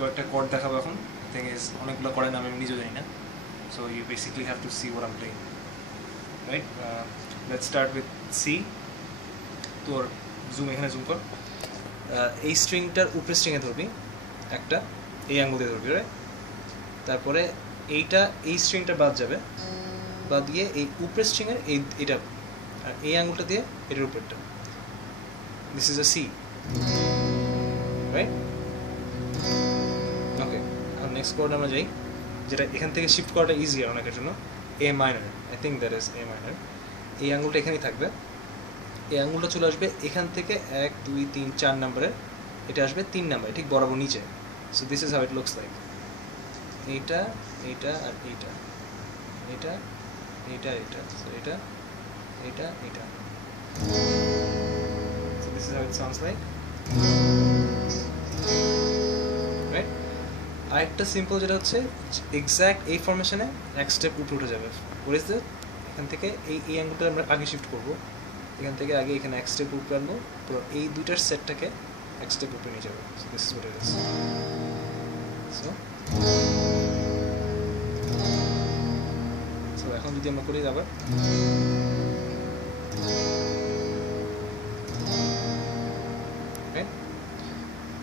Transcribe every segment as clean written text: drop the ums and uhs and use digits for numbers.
কয়েকটা কর্ড দেখাবো এখন। থিং ইজ অনেকগুলো কর্ডের নাম আমি নিজেও জানি না, so you basically have to see what I am playing, right? Let's start with C. তোর জুম এখানে জুম কর। এই স্ট্রিংটার উপরে স্ট্রিংয়ে ধরবি একটা, এই আঙুল দিয়ে ধরবি, রাইট? তারপরে এইটা এই স্ট্রিংটা বাদ যাবে, বাদ দিয়ে এই উপরের স্ট্রিংয়ের এইটা আর এই আঙুলটা দিয়ে এটার উপরেরটা। This is a C, right? Okay, এখন নেক্সট কোড আমরা যাই, যেটা এখান থেকে শিফট করাটা ইজিয়ার অনেকের জন্য। A minor, I think that is A minor. এই আঙুলটা এখানেই থাকবে, এই আঙুলটা চলে আসবে এখান থেকে 1 2 3 4 নম্বরের, এটা আসবে 3 নম্বরে ঠিক বরাবর নিচে। So this is how it looks like. এইটা এইটা আর এইটা, এটা এইটা এটা, সো এটা এটা এটা। So this is how it sounds like, right? আরেকটা সিম্পল যেটা হচ্ছে এক্স্যাক্ট এই ফরমেশনে এক স্টেপ উপরে উঠে যাবে। What is that? এখান থেকে এই অ্যাঙ্গেলটা আমরা আগে শিফট করবো, এখান থেকে আগে এখানে এক স্টেপ উপরে আনবো, পুরো এই দুইটার সেটটাকে এক স্টেপ উপরে নিয়ে যাবো। So this is what it is. So এখন যদি আমরা করি আবার,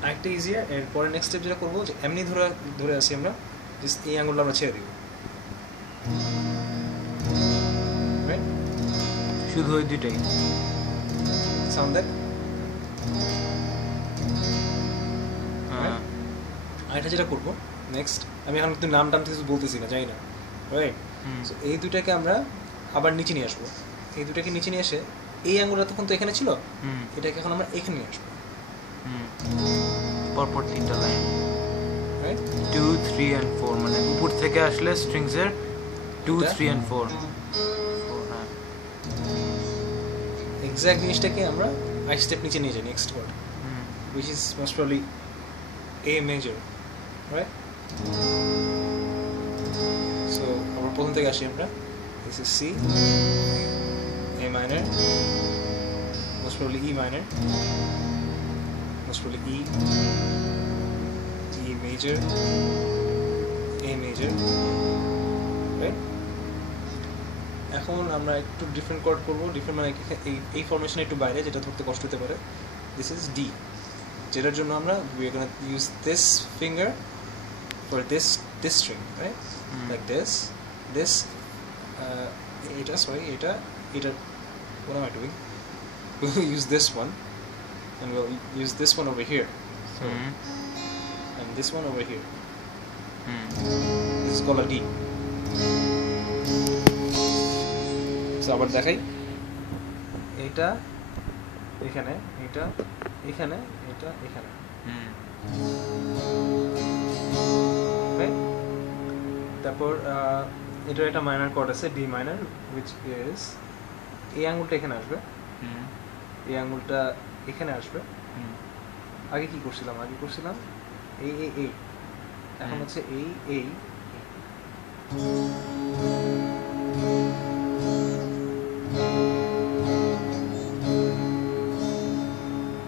আরেকটা ইজিয়ার। এরপরে নেক্সট স্টেপ যেটা করবো, যে এমনি ধরে আসি আমরা, জাস্ট এই আঙুলটা আমরা ছেড়ে দিব, রাইট? শুধু ওই দুইটাই সাউন্ড দেখ। আরেকটা যেটা করবো নেক্সট, আমি এখন কিন্তু নাম টাম কিছু বলতেছি না, জানি না, রাইট? সো এই দুইটাকে আমরা আবার নিচে নিয়ে আসবো। এই দুটাকে নিচে নিয়ে এসে এই আঙুলটা তখন তো এখানে ছিল, এটাকে এখন আমরা এখানে নিয়ে আসবো, পরপর 3টা লাইন, রাইট? 2 3 and 4, মানে উপর থেকে আসলে স্ট্রিংস এর 2 3 and 4। হ্যাঁ, এক্স্যাক্ট জিনিসটাকে আমরা এক স্টেপ নিচে নিয়ে যাই, next word, which is most probably A major, right? So আমরা প্রথম থেকে আসি আমরা, this is C, A minor, most probably E minor, most probably E, E major, A major, right? এখন আমরা একটু ডিফারেন্ট কর্ড করবো, ডিফারেন্ট মানে এই ফরমেশনে একটু বাইরে, যেটা ধরতে কষ্ট হতে পারে। দিস ইজ ডি, যেটার জন্য আমরা we are going to use this finger for this string, right? Like this এটা what am I doing? We'll use this one and we'll use this one over here, so and this one over here. This is called a D. So আবার দেখাই, এটা এখানে, এটা এখানে, এটা এখানে, রাইট? তারপর এটা একটা মাইনার কর্ড আছে, ডি মাইনার, which is এই আঙ্গুলটা এখানে আসবে, এই আঙ্গুলটা এখানে আসবে। আগে কি করছিলাম? আগে করছিলাম এই এই এই, এখন হচ্ছে এই এই,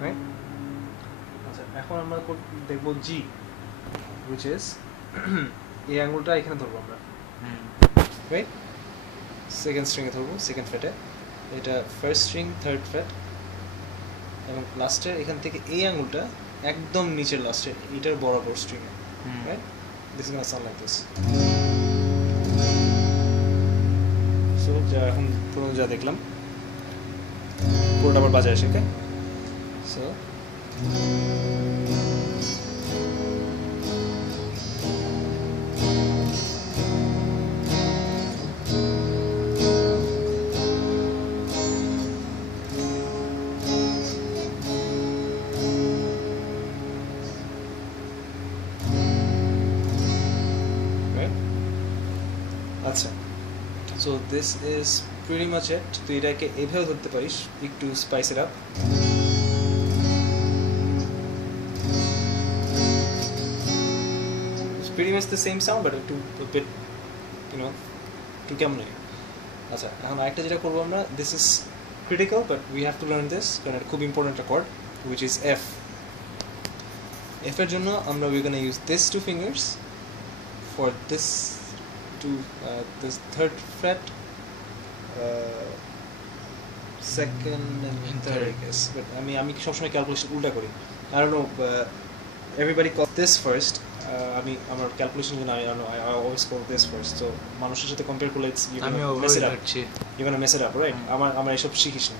রাইট? আচ্ছা, এখন আমরা দেখবো জি, which is এই আঙ্গুলটা এখানে ধরবো আমরা, রাইট? সেকেন্ড স্ট্রিংয়ে ধরবো, সেকেন্ড ফ্রেটে, এটা ফার্স্ট স্ট্রিং থার্ড ফ্রেট, এবং লাস্টের এখান থেকে এই আঙ্গুলটা একদম নিচের লাস্টে, এটার বরাবর স্ট্রিংয়ে, right? This is gonna sound like this. So যা এখন পুরো যা দেখলাম পুরোটা আবার বাজায় আসে, ওকে? সো আচ্ছা, so this is pretty much it. তুই এটাকে এইভাবে ধরতে পারিস, একটু spice it up. Pretty much the same sound, but a bit, একটু কেমন লাগে। আচ্ছা, এখন আরেকটা যেটা করবো আমরা, this is critical but we have to learn this কারণ এটা খুব ইম্পর্টেন্ট একটা chord, which is F. F এর জন্য আমরা we're gonna use this two fingers for this this third fret, second and third I guess, but আমি সবসময় ক্যালকুলেশন উল্টা করি. I don't know, everybody call this first. আমি আমার ক্যালকুলেশন জন্য I don't know, I always call this first. So মানুষের সাথে কম্পেয়ার করলে আমি ওভার করছি, you're gonna mess it up, right? আমার এসব শিখিস না.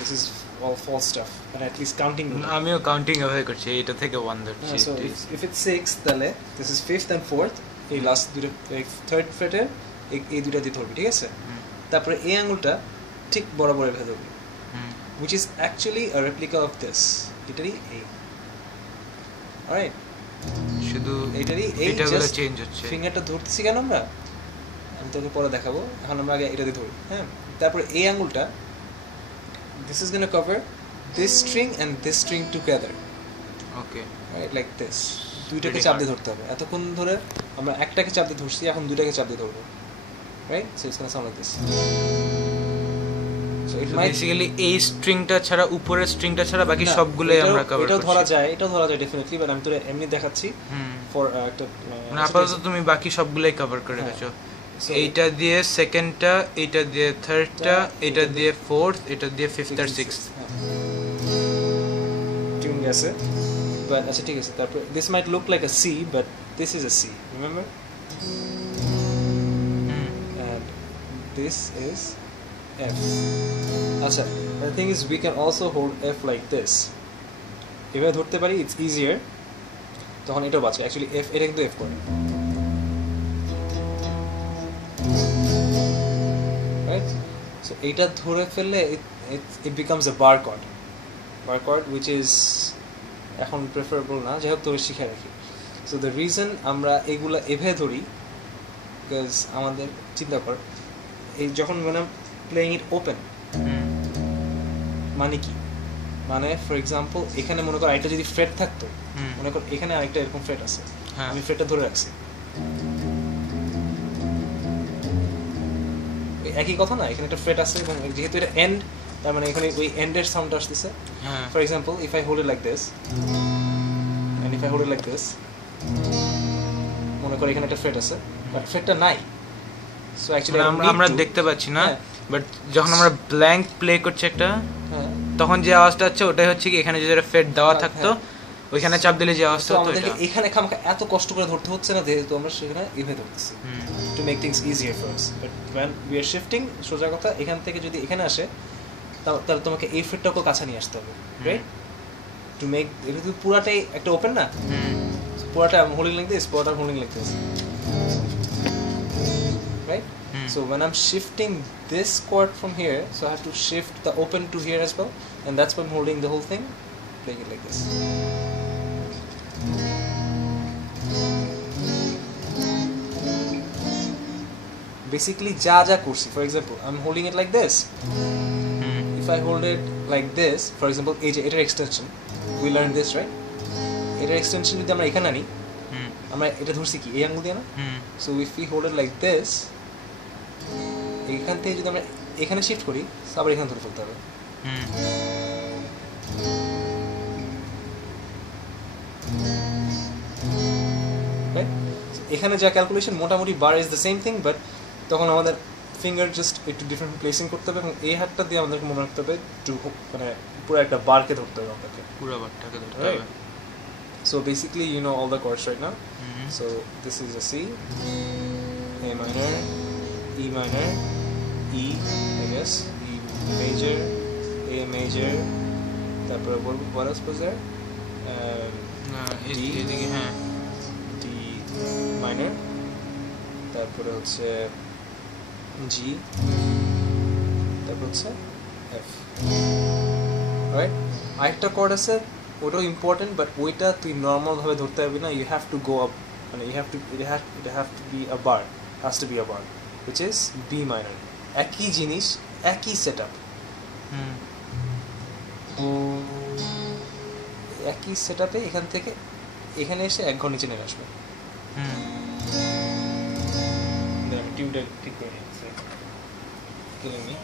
This is all false stuff, and at least counting. আমিও কাউন্টিং এভাবে করছি, এটা থেকে 1 ধরছি. So if it's 6 তাহলে this is 5th and 4th, এই লাস্ট দুটো থার্ড ফ্রেটের এই দুটো দিয়ে ধরবি, ঠিক আছে? তারপরে এই আঙ্গুলটা ঠিক বরাবর এভাবে ধরবি, which is actually a replica of this. এটারই এই, alright, শুধু এটারই এই এটাগুলো চেঞ্জ হচ্ছে. ফিঙ্গারটা ধরতেছি কেন আমরা, আমি তোকে পরে দেখাবো, এখন আমরা আগে এটা দিয়ে ধরি. হ্যাঁ, তারপরে এই আঙ্গুলটা this is going to cover this string and this string together, okay, right, like this. দুইটাকে চাপ দিয়ে ধরতে হবে. এতক্ষণ ধরে আমরা একটাকে চাপ দিয়ে ধরছি, এখন দুইটাকে চাপ দিয়ে ধরবো, right? So it's going to sound like this. So it might basically এই স্ট্রিংটা ছাড়া, উপরের স্ট্রিংটা ছাড়া বাকি সবগুলোই আমরা কভার করছি. এটাও ধরা যায় ডেফিনেটলি, বাট আমি তোরে এমনি দেখাচ্ছি ফর একটা মানে আপাতত তুমি বাকি সবগুলোই কভার করে রেখেছো. এইটা দিয়ে সেকেন্ডটা, এইটা দিয়ে থার্ডটা, এটা দিয়ে ফোর্থ, এটা দিয়ে ফিফথ আর সিক্সথ. টিউন গেছে, বাট আচ্ছা ঠিক আছে. তারপর this might look like a C, but this is a C, remember? And this is F. আচ্ছা, the thing is we can also hold F like this. এভাবে ধরতে পারি, it's easier. তখন এটাও বাঁচে. Actually F, এটা কিন্তু F করে, right? So এটা ধরে ফেললে it becomes a bar chord, which is এখন প্রেফারেবল না, যাই হোক তোর শিখে রাখি. সো দ্য রিজন আমরা এগুলা এভাবে ধরি, বিকজ আমাদের চিন্তা কর, এই যখন মানে প্লেইং ইট ওপেন মানে কি, মানে ফর এক্সাম্পল এখানে মনে কর আরেকটা যদি ফ্রেট থাকতো, মনে কর এখানে আরেকটা এরকম ফ্রেট আছে, আমি ফ্রেটটা ধরে রাখছি, একই কথা না, এখানে একটা ফ্রেট আছে এবং যেহেতু এটা এন্ড, তার মানে এখানে ওই এন্ডের সাউন্ড আসতেছে. For example if I hold it like this and if I hold it like this, মনে কর এখানে একটা ফ্রেট আছে বাট ফ্রেটটা নাই. সো অ্যাকচুয়ালি আমরা দেখতে পাচ্ছি না, বাট যখন আমরা ব্ল্যাঙ্ক প্লে করছি একটা, তখন যে আওয়াজটা হচ্ছে ওটাই হচ্ছে কি এখানে যদি ফ্রেট দেওয়া থাকতো ওইখানে চাপ দিলে যে আওয়াজটা হতো, আমাদেরকে এখানে খামখা এত কষ্ট করে ধরতে হচ্ছে না, যেহেতু আমরা সেখানে এভাবে ধরতেছি to make things easier for us. But when we are shifting, সোজা কথা এখান থেকে যদি এখানে আসে তাহলে তোমাকে এই ফ্রেটটাকে কাছে নিয়ে আসতে হবে, রাইট? টু মেক এটা তো পুরাটাই একটা ওপেন না, পুরাটা I'm holding like this, পুরাটা holding like this, right? So when I'm shifting this chord from here, so I have to shift the open to here as well, and that's why I'm holding the whole thing, playing it like this. Basically যা করছি, for example I'm holding it like this. If I hold it like this, for example এই যে এটার extension, we learned this, right? এটার এক্সটেনশন যদি আমরা এখানে আনি, আমরা এটা ধরছি কি এই আঙ্গুল দিয়ে না, so if we hold it like this, এখান থেকে যদি আমরা এখানে শিফট করি, আবার এখানে ধরে ফেলতে হবে. Right? So এখানে যা ক্যালকুলেশন মোটামুটি বার is the same thing, but তখন আমাদের ফিঙ্গার জাস্ট একটু ডিফারেন্ট প্লেসিং করতে হবে, এবং এই হাতটা দিয়ে আমাদেরকে মনে রাখতে হবে টু, মানে পুরো একটা বারকে ধরতে হবে আমাদেরকে, পুরো বারটাকে ধরতে হবে. So basically you know all the chords right now. So this is a C, A minor, E minor, E I guess, E major, A major, তারপরে বলবো what else was there? D, হ্যাঁ, D minor, তারপরে হচ্ছে G, তারপর হচ্ছে F, right? আরেকটা কর্ড আছে, ওটাও ইম্পর্টেন্ট, বাট ওইটা তুই নর্মাল ভাবে ধরতে পারবি না, you have to go up, মানে you have to it have to be a bar, has to be a bar, which is B minor. একই জিনিস, একই সেটআপ, একই সেটআপে এখান থেকে এখানে এসে এক ঘর নিচে নেমে আসবে. আমি টিউনটা ঠিক করে নিচ্ছি, killing me.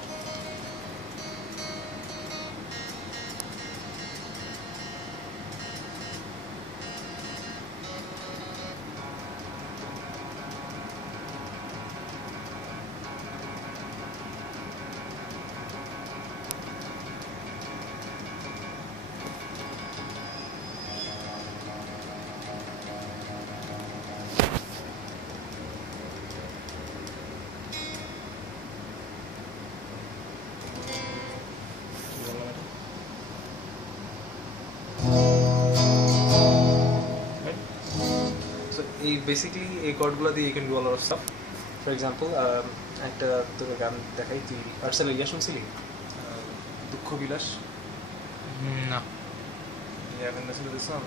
বেসিক্যালি এই কর্ডগুলো দিয়ে you can do a lot of stuff. For example একটা তোকে গান দেখাই, তুই আর্টসেলের ইয়া শুনছিলি দুঃখ বিলাস? না, haven't listen to this song?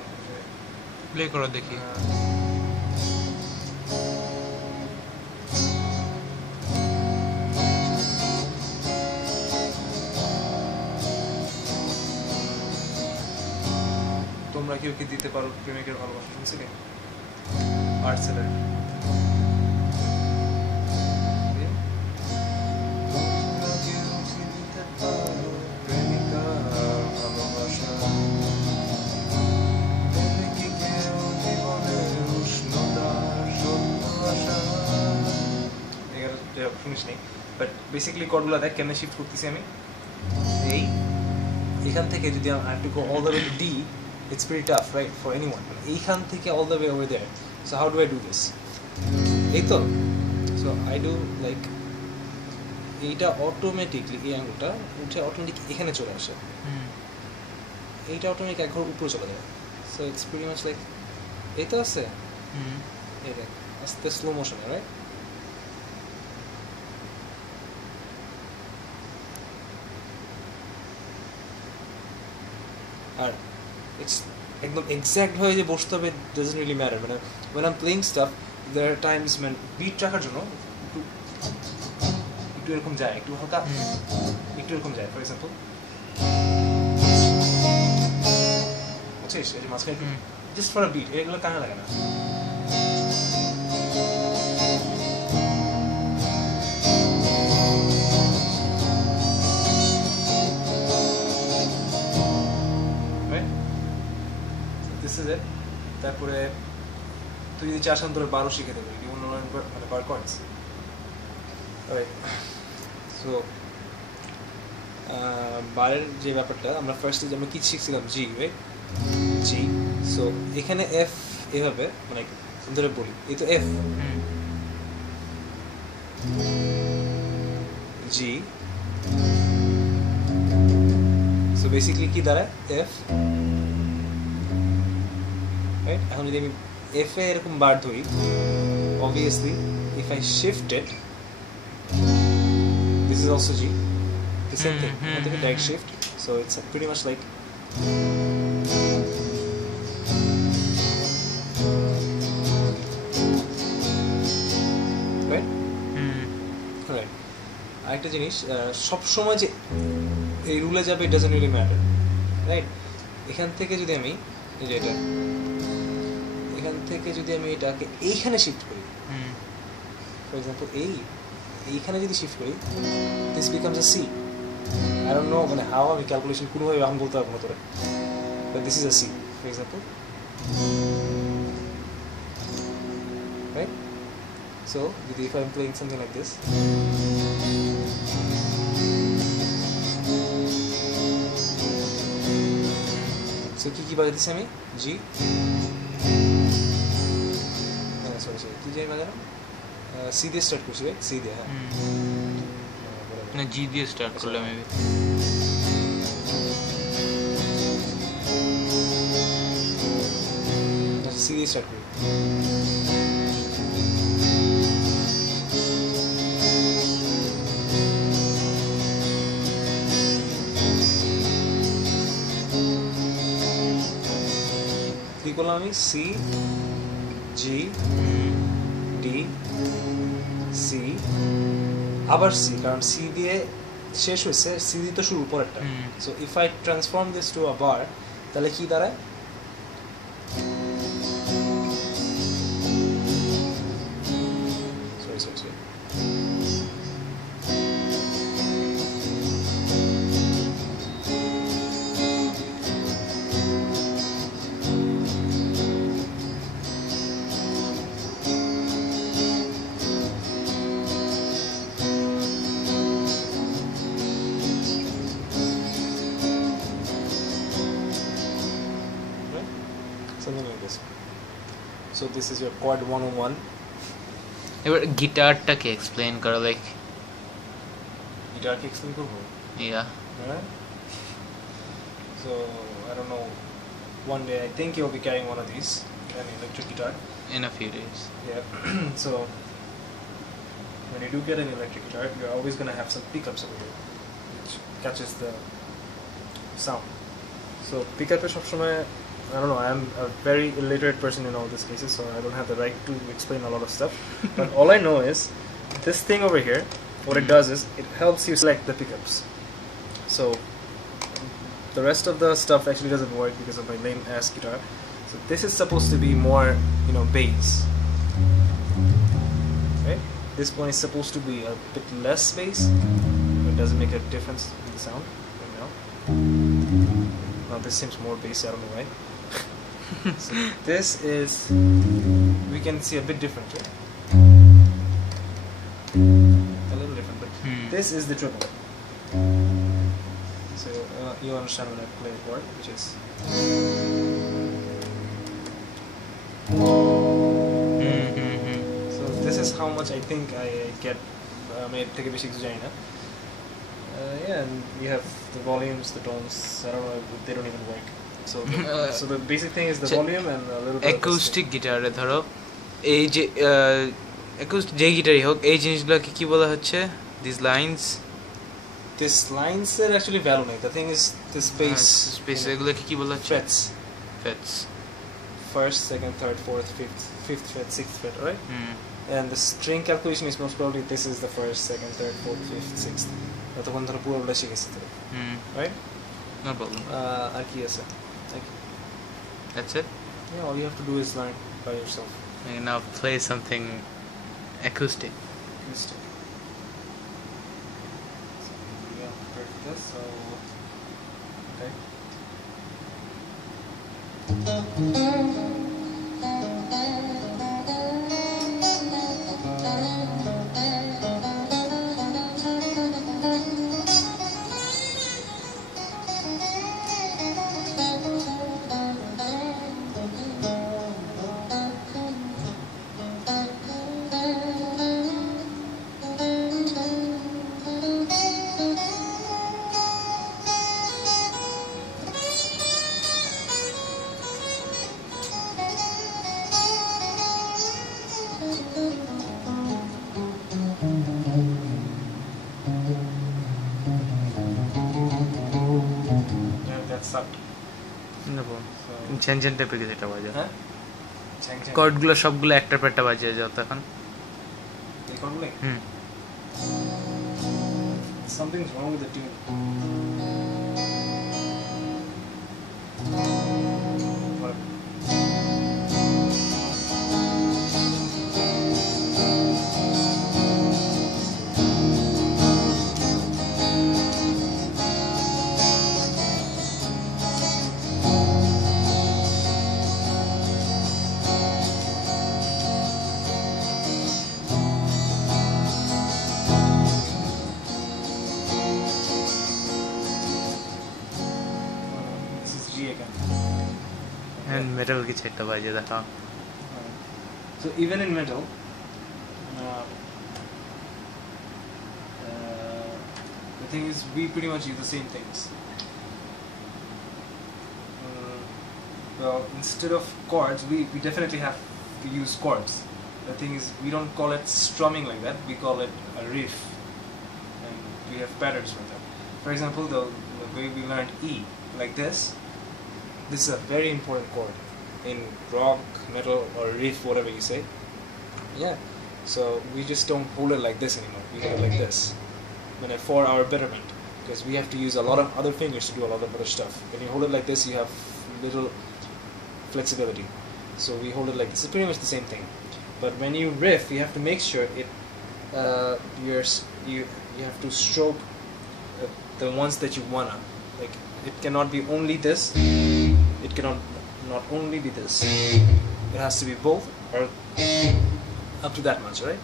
Play করো দেখি। তোমরা কেউ কি দিতে পারো প্রেমিকের ভালোবাসা শুনছিলে? আর্টসেলের। শুনিস নেই, বাট বেসিক্যালি কর্ডগুলো দেখ কেমনে শিফট করতেছি আমি। এই এখান থেকে যদি I have to go all the way to D, it's pretty tough, right, for anyone. এইখান থেকে all the way over there. So how do I do this? এই তো, so I do like এইটা অটোমেটিকলি, এই আঙ্গুলটা উঠে অটোমেটিক এখানে চলে আসে, এইটা অটোমেটিক এক ঘর উপরে চলে যায়। So it's pretty much like এই তো আছে, এই দেখ আস্তে স্লো মোশনে, রাইট? আর ইটস একদম এক্স্যাক্ট ভাবে যে বসতে হবে ডাজন্ট রিয়েলি ম্যাটার। মানে when I'm playing stuff, there are times when beat রাখার জন্য একটু এরকম যায়, একটু হালকা একটু এরকম যায়। ফর এক্সাম্পল বুঝছিস, এই যে মাঝখানে একটু জাস্ট ফর আ বিট, এগুলো কানে লাগে না। তারপরে তুই যদি চাস তোর 12 শিখে দেবে, মানে বার কর্ডস, রাইট? সো বারের যে ব্যাপারটা আমরা ফার্স্টে যে আমরা কি শিখছিলাম, জি, রাইট? জি। সো এখানে এফ এভাবে, মানে ধরে বলি এই তো এফ, জি। সো বেসিক্যালি কি দাঁড়ায়, এফ, রাইট? এখন যদি আমি এফ এ এরকম বার ধরি, obviously if I shift it, this is also G, the same thing, direct shift, so it's pretty much like right? Right. আরেকটা জিনিস, সব সময় যে এই রুলে যাবে it doesn't really matter, right? এখান থেকে যদি আমি এটা, এখান থেকে যদি আমি এটাকে এইখানে শিফট করি, ফর এক্সাম্পল এইখানে যদি শিফট করি, this becomes a C. I don't know মানে হাউ, আমি ক্যালকুলেশন কোনোভাবে এখন বলতে পারবো না তোরে, but this is a C, for example, right? So যদি if I am playing something like this, so কি বাজাতেছি আমি, জি, সরি কি যাই বাজানো, সি দিয়ে স্টার্ট করছি, রাইট? সি দিয়ে, হ্যাঁ, না জি দিয়ে স্টার্ট করলাম মেবি। সি দিয়ে স্টার্ট করি, কি করলাম আমি, সি, জি, ডি, সি, আবার সি, কারণ সি দিয়ে শেষ হয়েছে, সি দিয়ে তো শুরু পরেরটা। So if I transform this to a bar, তাহলে কি দাঁড়ায়, sorry something like this. So this is your chord 101. এবার গিটারটাকে এক্সপ্লেইন করো, লাইক গিটারকে এক্সপ্লেইন করবো, ইয়া, right? So I don't know, one day I think you'll be carrying one of these. an electric guitar. In a few days. Yeah. So when you do get an electric guitar, you're always gonna have some pickups over here, which catches the sound. So pickup is I don't know, I'm a very illiterate person in all these cases, so I don't have the right to explain a lot of stuff. But all I know is this thing over here, what it does is it helps you select the pickups. So the rest of the stuff actually doesn't work because of my lame ass guitar. So this is supposed to be more, bass. Right? This one is supposed to be a bit less bass, but it doesn't make a difference in the sound right now. Now this seems more bassy, I don't know why. So this is, we can see a bit different, right? A little different, but this is the triple. So you understand when I play a chord, which is. So this is how much I think I get. Take a basic design. Yeah, and we have the volumes, the tones. I don't know, they don't even work. So the basic thing is the volume and a little bit. Acoustic guitar ধরো এই যে acoustic যে গিটারই হোক এই জিনিসগুলোকে কি বলা হচ্ছে these lines this lines are actually value নাই. The thing is this bass এগুলোকে কি বলা হচ্ছে frets. First, second, third, fourth, fifth fret, sixth fret, right? And the string calculation is most probably this is the first, second, third, fourth, fifth, sixth. ততক্ষণ ধরো পুরোটা শিখেছি তো, right? No problem. আর কি আছে? That's it? Yeah, all you have to do is learn by yourself. And now play something acoustic. So, yeah, prepare for this. So, okay. ঝেনঝেন টাইপের কিছু একটা বাজে কর্ডগুলো সবগুলো একটার পর একটা বাজে যাও তখন something's wrong with the tune. metal কিছু একটা বাজে দেখা so even in metal the thing is we pretty much use the same things well instead of chords we definitely have to use chords. The thing is we don't call it strumming like that, we call it a riff and we have patterns for that. For example, the way we learned E like this is a very important chord in rock, metal or riff, whatever you say. Yeah, so we just don't hold it like this anymore, we hold it like this for our betterment, because we have to use a lot of other fingers to do a lot of other stuff. When you hold it like this you have little flexibility, so we hold it like this. It's pretty much the same thing, but when you riff you have to make sure it you have to stroke the ones that you wanna, like it cannot be only this, it cannot not only be this, it has to be both or up to that much, right?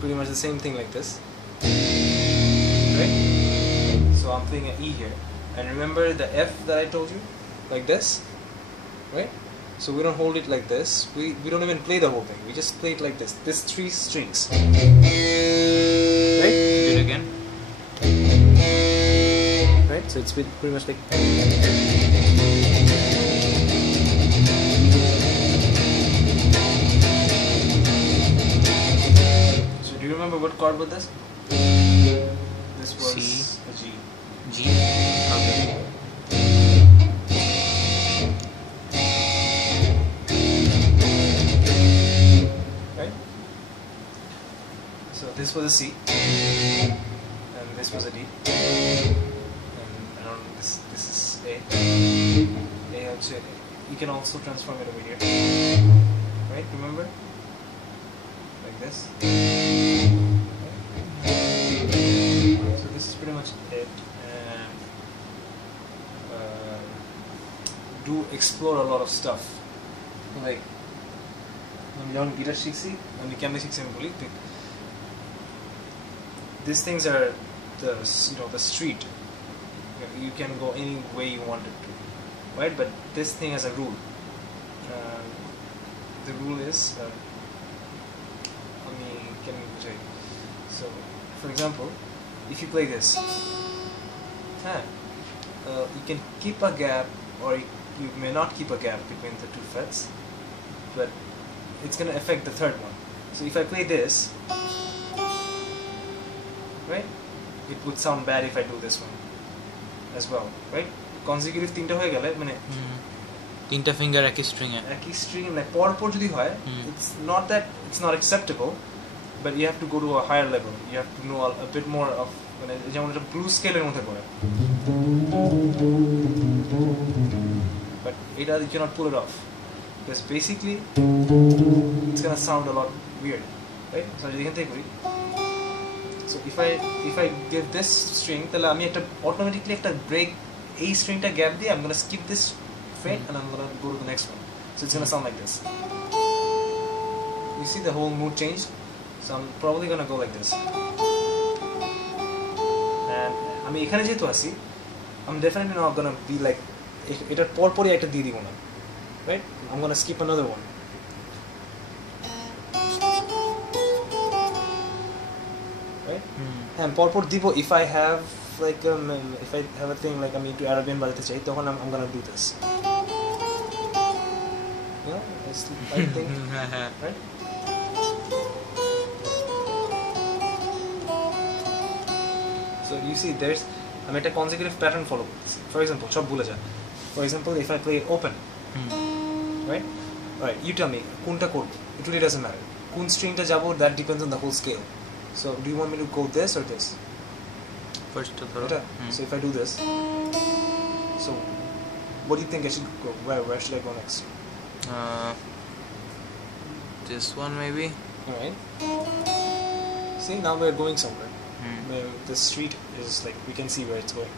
Pretty much the same thing like this, right? So I'm playing an E here, and remember the F that I told you, like this, right? So we don't hold it like this, we don't even play the whole thing, we just play it like this. This 3 strings, right? Do it again. Right, so it's pretty much like what chord was this? This was C. a G. G. Okay. Right? So this was a C. And this was a D. And around this is A. A also. You can also transform it over here. Right? Remember? Like this. So this is pretty much it. And do explore a lot of stuff. Like আমি যখন গিটার শিখছি আমি কেমনে শিখছি আমি বলি these things are the street. You can go any way you wanted to, right? But this thing has a rule. The rule is so for example, if you play this, you can keep a gap or you may not keep a gap between the two frets, but it's going to affect the third one. So if I play this, right, it would sound bad if I do this one as well, right? Consecutive তিনটা হয়ে গেলে মানে তিনটা ফিঙ্গার একই স্ট্রিং এ like পরপর যদি হয়, it's not that it's not acceptable, but you have to go to a higher level. You have to know a bit more of মানে যেমন একটা ব্লুজ স্কেলের মধ্যে পড়ে, but এটা you cannot pull it off because basically it's gonna sound a lot weird, right? So you can take it. So if I give this string, তাহলে আমি একটা automatically একটা break এই stringটা gap দিয়ে I'm gonna skip this fret and I'm gonna go to the next one. So it's gonna sound like this. You see the whole mood changed? So I'm probably gonna go like this. And আমি এখানে যেহেতু আছি, I'm definitely not gonna be like এটার পরপরই একটা দিয়ে দিব না, right? I'm gonna skip another one. Right? And পরপর দিব if I have like if I have a thing like আমি একটু Arabian বাজাতে চাই তখন I'm gonna do this. Yeah, I think, right? So you see there's আমি একটা consecutive pattern follow করতেছি. For example, সব ভুলে যা. For example, if I play it open, right? Alright, you tell me কোনটা করব? It really doesn't matter. কোন stringটা যাব, that depends on the whole scale. So do you want me to go this or this? First to third. So if I do this, so what do you think I should go? Where should I go next? This one maybe. Alright. See, now we're going somewhere. The street is like we can see where it's going.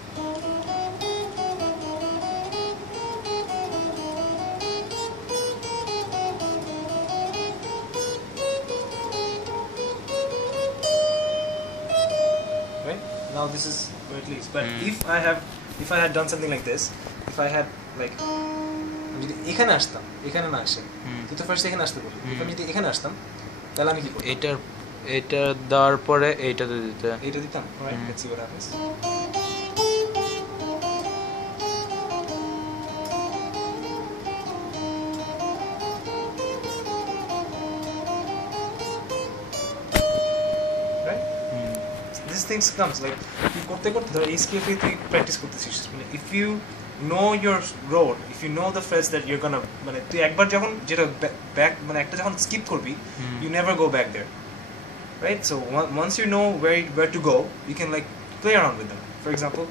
Right? Now this is where it leads. But if I had done something like this, if I had like যদি এখানে আসতাম, এখানে না আসে, তুই তো ফার্স্ট এখানে আসতে বলি, আমি যদি এখানে আসতাম তাহলে আমি কি করব? এটা দেওয়ার পরে এইটাতে দিতে, এইটা দিতাম, right? Let's see what happens. Right? These things comes like তুই করতে করতে ধর এই স্কেল তুই প্র্যাকটিস করতেছিস, মানে if you know your road, if you know the frets that you're gonna মানে তুই একবার যখন যেটা ব্যাক মানে একটা যখন স্কিপ করবি, you never go back there. Right? So once you know where to go, you can like play around with them. For example,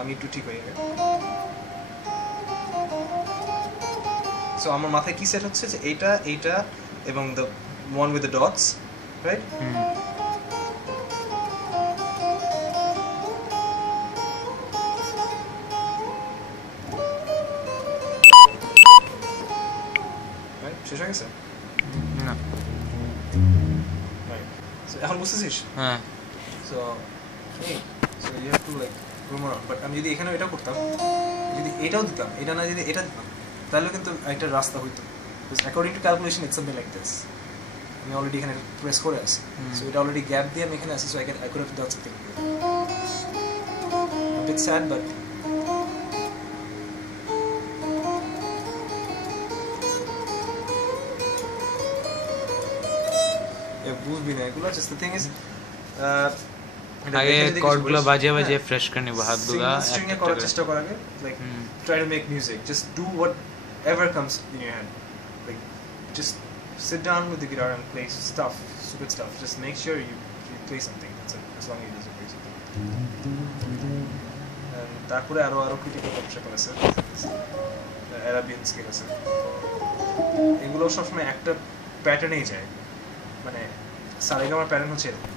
I need to take away here. So আমার মাথায় কি সেট হচ্ছে যে এইটা এবং the one with the dots, right? Right? শেষ হয়ে গেছে? না। Right. So এখন বুঝতেছিস? হ্যাঁ। So you have to like roam around. But আমি যদি এখানে এটা করতাম, যদি এটাও দিতাম, এটা না যদি এটা দিতাম, তাহলে কিন্তু একটা রাস্তা হইতো. Because according to calculation, it's something like this. আমি অলরেডি এখানে প্রেস করে আছি. So এটা অলরেডি গ্যাপ দিয়ে আমি এখানে আছি, so I could have done something. A bit sad, but বুঝবি না এগুলো। জাস্ট দ্য থিং ইজ আগে কর্ডগুলো বাজিয়ে বাজিয়ে ফ্রেশ করে নিব হাতগুলো স্ট্রিং এ করার চেষ্টা কর আগে, like try to make music, just do what ever comes in your hand, like just sit down with the guitar and play stuff, stupid stuff. Just make sure you play something. That's it. As long as you play something. And তারপরে আরো critical concept আছে, Arabian scale আছে। এগুলো সবসময় একটা প্যাটার্নেই যায়, মানে সারেগামার প্যাটার্ন হচ্ছে এরকম।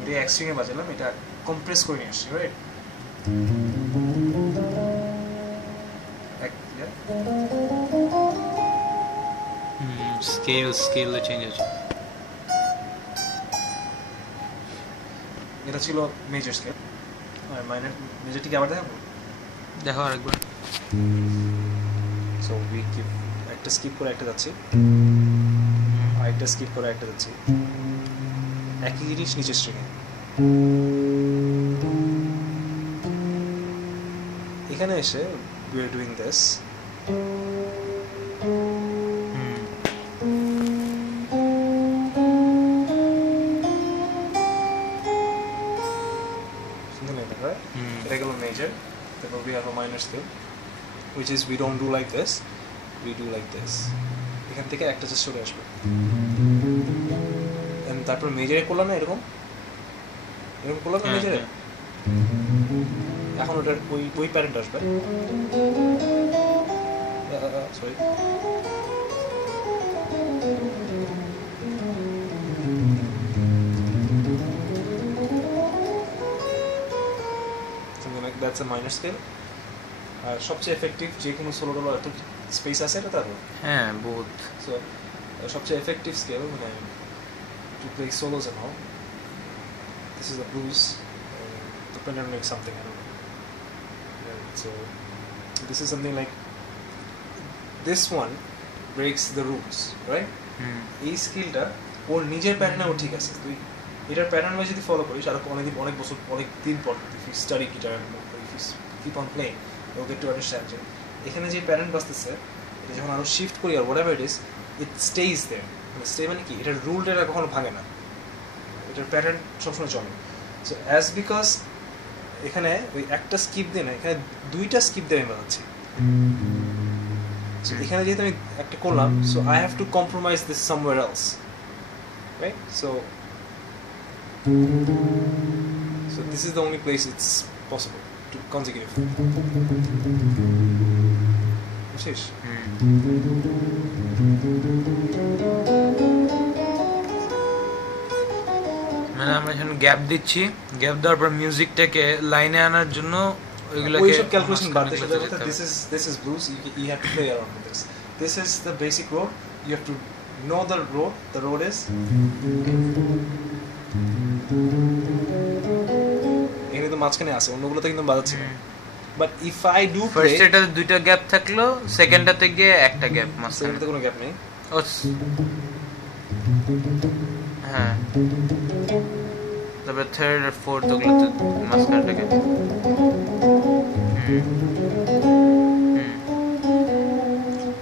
এটা এক স্ট্রিংয়ে বাজালাম, এটা কম্প্রেস করে নিয়ে আসছি, রাইট? স্কেল চেঞ্জ আছে। এটা ছিল মেজর স্কেল, আর মাইনর মেজরটিকে আবার দেখাবো, দেখো আরেকবার। সো উই কিপ একটা স্কিপ করে একটা যাচ্ছি, আরেকটা স্কিপ করে একটা যাচ্ছি, একই জিনিস নিচের স্ট্রিংয়ে। এখানে এসে we are doing this, something like that, right? এটা গেল মেজর, তারপর we have a minor scale which is we don't do like this, we do like this. এখান থেকে একটা জাস্ট চলে আসবে, and তারপর মেজরে করলাম না এরকম করলাম না মেজরে, এখন ওটার ওই প্যারেন্ট আসবে, sorry something like that's a minor scale. আর সবচেয়ে এফেক্টিভ যে কোনো সোলো ডলো এত স্পেস আছে এটা তারপর, হ্যাঁ বহুত। সো সবচেয়ে এফেক্টিভ স্কেল মানে to play solos and all, this is the blues, the pentatonic something, I don't know. Right, so this is something like this one breaks the rules, right? এই স্কিলটা ওর নিজের প্যাটার্নে ও ঠিক আছে, তুই এটার প্যাটার্ন ওয়াইজ যদি ফলো করিস আর অনেক বছর অনেক দিন পর if you study guitar and if you keep on playing you'll get to understand যে এখানে যে প্যাটার্ন বাজতেছে এটা যখন আরো শিফট করি আর whatever it is it stays there, মানে স্টে মানে কি এটার রুলটা এটা কখনো ভাঙে না, এটার প্যাটার্ন সবসময় চলে। সো অ্যাজ বিকজ এখানে ওই একটা স্কিপ দিয়ে না, এখানে দুইটা স্কিপ দিয়ে আমি বাজাচ্ছি, সো এখানে যেহেতু আমি একটা করলাম, so I have to compromise this somewhere else, right? So this is the only place it's possible to consecutive, বুঝছিস? মানে আমরা যখন গ্যাপ দিচ্ছি, গ্যাপ দেওয়ার পর মিউজিকটাকে লাইনে আনার জন্য ওইগুলোকে ওইসব ক্যালকুলেশন বাদ দিয়ে সেটা কথা, this is blues, you have to play around with this. This is the basic road, you have to know the road is এখানে তো মাঝখানে আছে, অন্যগুলোতে কিন্তু বাজাচ্ছি না। But if I do play, first এটাতে দুইটা গ্যাপ থাকলো, সেকেন্ডটাতে গিয়ে একটা গ্যাপ, সেকেন্ডটাতে কোনো গ্যাপ নেই। হ্যাঁ, তারপরে থার্ড আর ফোর্থ ওগুলোতে মাঝখানটা gap.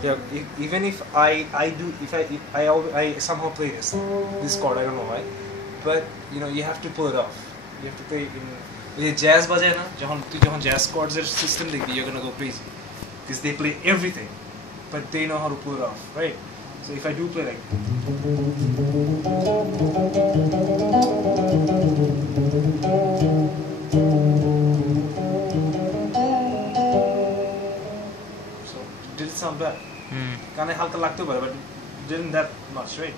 Yeah, even if I somehow play this chord, I don't know why, but you have to pull it off. You have to play in jazz বাজায় না, যখন jazz chords এর system দেখবি, you're gonna go crazy because they play everything but they know how to pull it off, right? So if I do play like so did it sound bad? কানে হালকা লাগতে পারে, but didn't that much, right?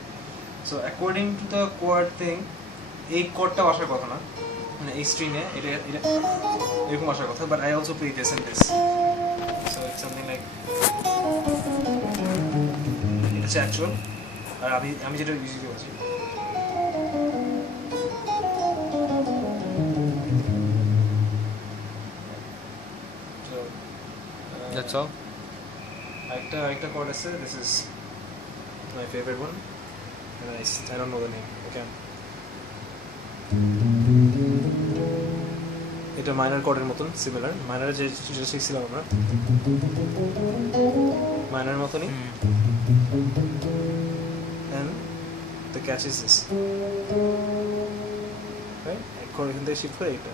So according to the chord thing, এই chordটা আসার কথা না, মানে এই স্ট্রিংয়ে এটা এরকম আসার কথা, but I also play this and this, so it's something like it's actual, আর আমি যেটা ইউজুয়ালি বলছি so that's all. একটা chord আছে, this is my favorite one and I don't know the name, okay? এটা মাইনর কর্ডের মতন সিমিলার, মাইনরে যে শিখছিলাম আমরা মাইনর মতনই, and the catch is this, right? Chord এখান থেকে shift করে এটা।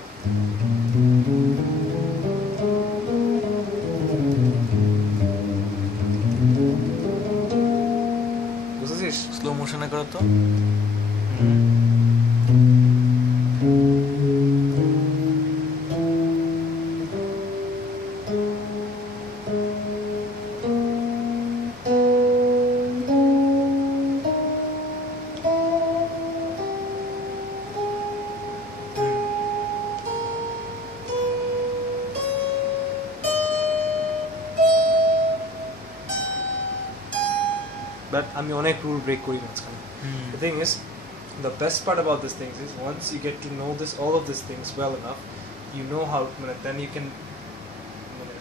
বুঝেছিস? স্লো মোশনে করো তো। But আমি অনেক rule break করি মাঝখানে। The thing is, the best part about these things is once you get to know all of these things well enough, you know how, then you can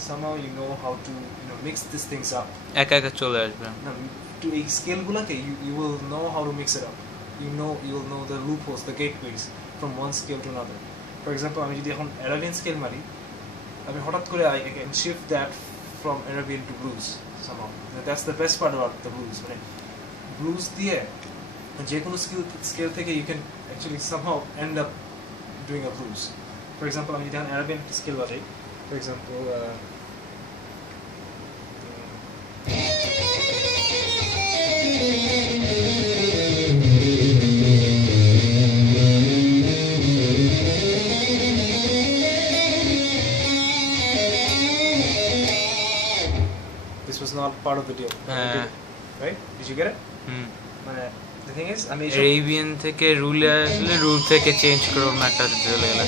somehow you know how to mix these things up. একা একা চলে আসবে। To এই scale গুলাকে you will know how to mix it up. You will know the loopholes, the gateways from one scale to another. For example, আমি যদি এখন Arabian scale মারি, আমি হঠাৎ করে I can shift that from Arabian to blues somehow. That's the best part about the blues. Blues দিয়ে যে কোনো scale থেকে you can actually somehow end up doing a blues. For example, আমি যদি এখন Arabian scale বাজাই, for example, this was not part of the deal. Right? Did you get it? The thing is, আমি Arabian থেকে রুলে আসলে রুল থেকে চেঞ্জ করো না একটা চলে গেল।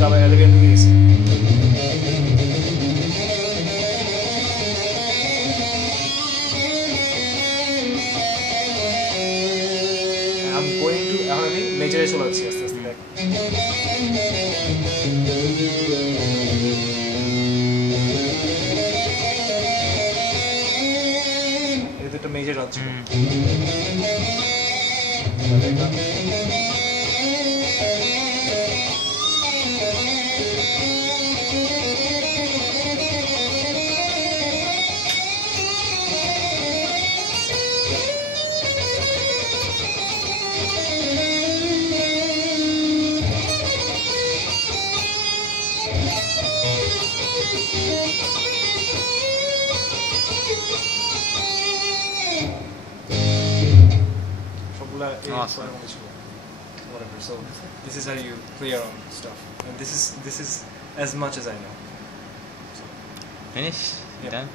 তারপর Arabian ঢুকে গেছে। I'm going to এখন আমি মেজরে চলে যাচ্ছি আস্তে আস্তে দেখ। এই দুটো মেজর হচ্ছে। Awesome. Whatever. So this is how you play around stuff, and this is as much as I know. Finish? Yeah. Done?